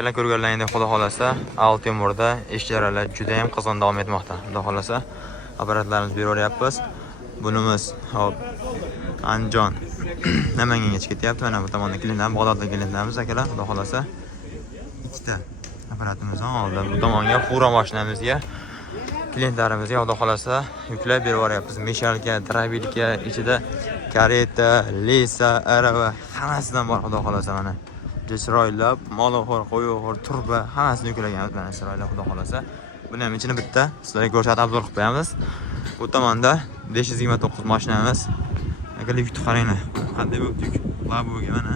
akalar ko'rganlaringdek xudo xolasa Altemurda ish jarayonlari juda ham qizg'in davom etmoqda. Xudo xolasa apparatlarimizni beraveryapmiz. Bunimiz hop Andijon Namanganga ketyapti. Mana bu tomonda klientlar, Bag'dodda klientlarimiz akalar. Xudo xolasa ikkita apparatimiz oldi. Bu tomonga fura mashinamizga klientlarimizga xudo xolasa yuklab beraveryapmiz. Meshalka, drabilka, ichida kareta, lesa, arava hammasidan bor xudo xolasa mana. Chiroylab, maloxor, qo'yoxor, turba hammasini yuklaganmiz mana chiroylab xudo xolasa. Buni ham ichini bitta sizlarga ko'rsatib obzor qilib qo'yamiz. Bu tomonda 529 mashinamiz. Akalar yukni qaranglar. Qanday bo'lib yuk? Laboga mana.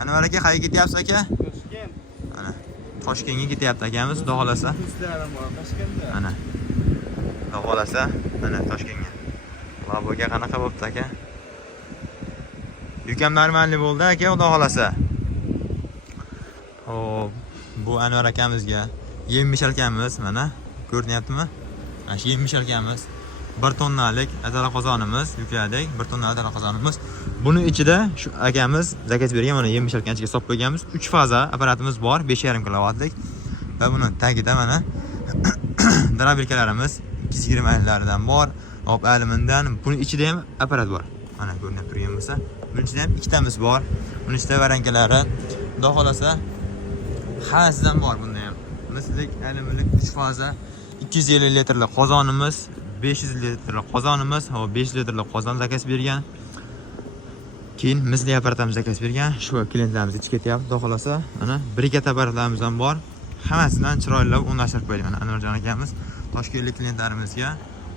Anvar aka qayerga ketyapsiz aka? Toshkent. Mana Toshkentga ketyapti akamiz xudo xolasa. Mana. Xudo xolasa mana Toshkentga. Laboga qanaqa bo'pti aka? Yukam normalni bo'ldi aka xudo xolasa. Hop, bu Anvar akamizga yem mishalkamiz mana ko'rinyaptimi? Mana shu yem mishalkamiz 1 tonnalik atala qozonimiz yukladik. 1 tonnalik atala qozonimiz. Buni ichida shu akamiz zakaz bergan mana yem mishalkani ichiga solib qo'yganmiz. 3 faza apparatimiz bor, 5,5 kilovatlik. Va buni tagida mana drabilkalarimiz 220 laridan bor. Hop, alumindan. Buni ichida ham apparat bor. Mana ko'rinib turgan bo'lsa, buning ichida ham ikkitamiz bor. Buning ichida varankalari, xudo xolasa hammasidan bor bunda ham. Mislik aluminlik 3 faza 250 litrlik qozonimiz, 500 litrlik qozonimiz, va 5 litrlik qozon zakaz bergan. Keyin misli apparatimiz zakaz bergan. Shu klientlarimiz ichib ketyapti. Xudo xolasa mana briket apparatlarimiz ham bor. Hammasidan chiroylab o'rnashtirib qo'ydik. Mana Anvarjon akamiz Toshkentlik klientlarimizga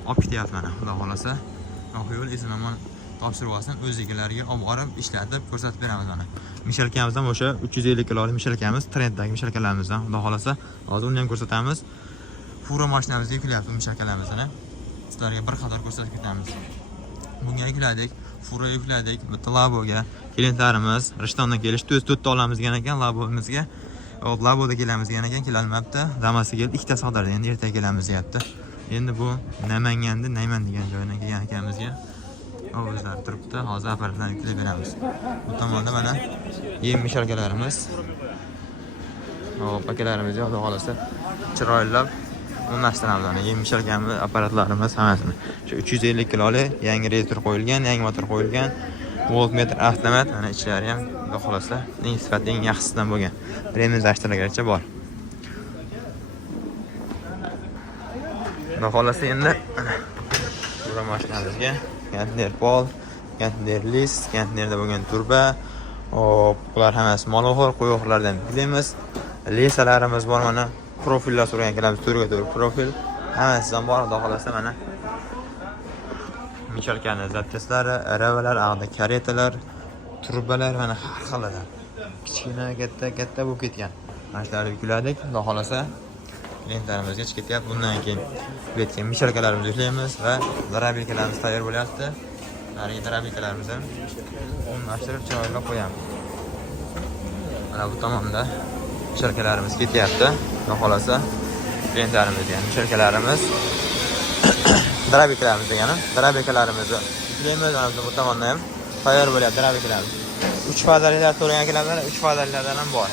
olib ketyapti mana xudo xolasa. Yo'l esimamon topshirib olsin, o'zingizlarga olib borib ishlatib ko'rsatib beramiz mana. Mishalkamiz ham o'sha 350 kilolik mishalkamiz, trenddagi mishalkalarimizdan xudo xolasa hozir uni ham ko'rsatamiz. Fura mashinamizga yuklayapti mishalkalarimizni. Sizlarga bir qator ko'rsatib ketamiz. Bunga yukladik, fura yukladik, bitta laboga klientlarimiz Rishtondan kelishdi, o'z 4 ta olamiz degan ekan labomizga. Hop, laboda kelamiz degan ekan, kelolmabdi. Damasi keldi, ikkita sodar endi ertaga kelamiz deyapti. Endi bu Namanganda Nayman degan joydan kelgan ekamizga o'zlari turibdi. Hozir apparatlarni yuklab beramiz. Bu tomonda mana yem mishalkalarimiz. Hop, akalarimiz xudo xolasa chiroylab o'rnashtiramiz mana yem mishalkamiz, apparatlarimiz hammasini. Shu 350 kilolik yangi reaktor qo'yilgan, yangi motor qo'yilgan. Voltmetr avtomat mana ichlari ham xudo xolasa eng sifatli, eng yaxshisidan bo'lgan. Remizlashtirilgancha bor. Xudo xolasa endi bu mashinamizga Gantner pol, Gantner lis, Gantnerda bo'lgan turba, hop, bular hammasi maloxor, qo'yoqlardan bilamiz. Lesalarimiz bor mana, profillar surgan kelamiz, turga to'g'ri profil. Hammasidan bor, xudo xolasa mana. Mishalkani zapchaslari, aravalar, ag'da karetalar, turbalar mana har xillar. Kichkina, katta bo'lib ketgan. Mana shularni yukladik, xudo xolasa klientlarimizga chiqib ketyapti. Bundan keyin betga mishalkalarimizni yuklaymiz va drabilkalarimiz tayyor bo'lyapti. Nariga drabilkalarimizni o'rnashtirib chiroylab qo'yamiz. Mana bu tomonda mishalkalarimiz ketyapti. Xudo xolasa klientlarimizga mishalkalarimiz drabilkalarimiz degani, drabilkalarimizni yuklaymiz. Mana bu tomonda ham tayyor bo'lyapti drabilkalarimiz. 3 fazalilar to'lagan kelamlar, 3 fazalilardan ham bor.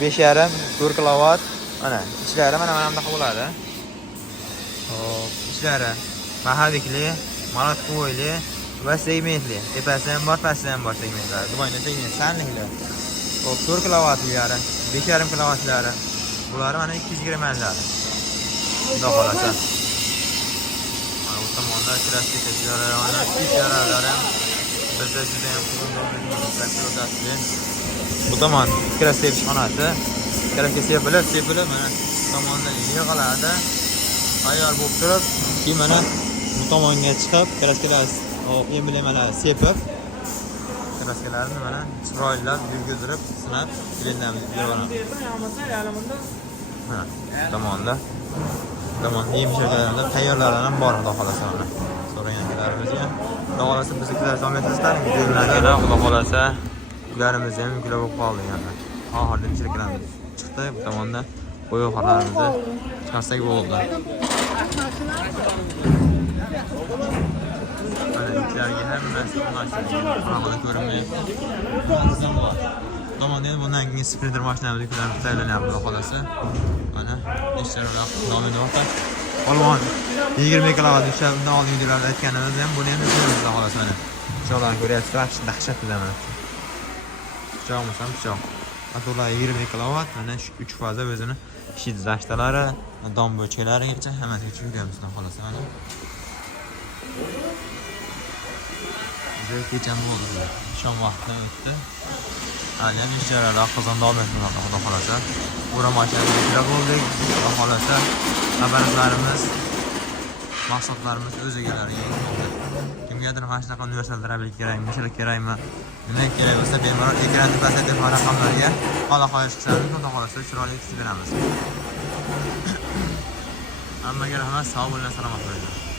5,5 4 kilovat. Mana ichlari mana bunaqa bo'ladi. Hop, ichlari mahavikli, maratqo'yli va segmentli. Tepasi ham bor, pasti ham bor segmentlar. Dubayda segment sanlikli. Hop, 4 kilovatlari, 5,5 kilovatlari. Bular mana 220 lari. Xudo xolasa. Mana bu tomonda klassik jarayonlar, ichlari bizda juda ham qo'llanilgan. Bu tomon klassik xonasi. Kerakli sepilib mana tomonda yig'iladi. Tayyor bo'lib turib, keyin mana bu tomonga chiqib, kraskalar emblemalar sepib, kraskalarni mana chiroylab yurgizib, sinab, klientlarimiz beraveramiz. Ha, tomonda yem shakllarida tayyorlardan ham bor, xudo xolasa mana. So'raganlarimizga, xudo xolasa biznikilar zometizlar, videolarda xudo xolasa ularimiz ham yuklab bo'lib qoldi yana. Oxirida mishalkalarimiz chiqdi. Bu tomonda qo'yoqlarimizni chiqarsak bo'ldi. Mana itlarga hammasi mashina ko'rinmayapti. tomonda ham bundan keyin sprinter mashinamiz yuklanib tayyorlanyapti xudo xolasa. Mana ishchilar davom etyapti. Polvon 20 kilovat ushlabdan oldin videolarda aytganimiz ham buni ham ko'ramiz xudo xolasa mana. Pichoqlarni ko'ryapsizlar, dahshatli mana. Pichoqimiz ham pichoq. Ato'lar 20 kilovat, mana shu 3 faza o'zini shit zashtalari, dombochkalarigacha hammasiga tushiramiz xudo xolasa mana. Kecha bo'ldi. Shom vaqtida o'tdi. Hali ham ishchilar qizg'in davom etmoqda xudo xolasa. Ura mashinani yuklab bo'ldik. Xudo xolasa xabarlarimiz, maqsadlarimiz o'z egalariga yetmoqda. Kimgadir mana shunaqa universal tarablik kerakmi, mishilik kerakmi? Nima kerak bo'lsa bemalol ekranni ko'rsatib raqamlarga aloqa qilsangiz xudo xolasa chiroyli tuzib beramiz. Hammaga rahmat, sog' bo'ling, salomat bo'ling.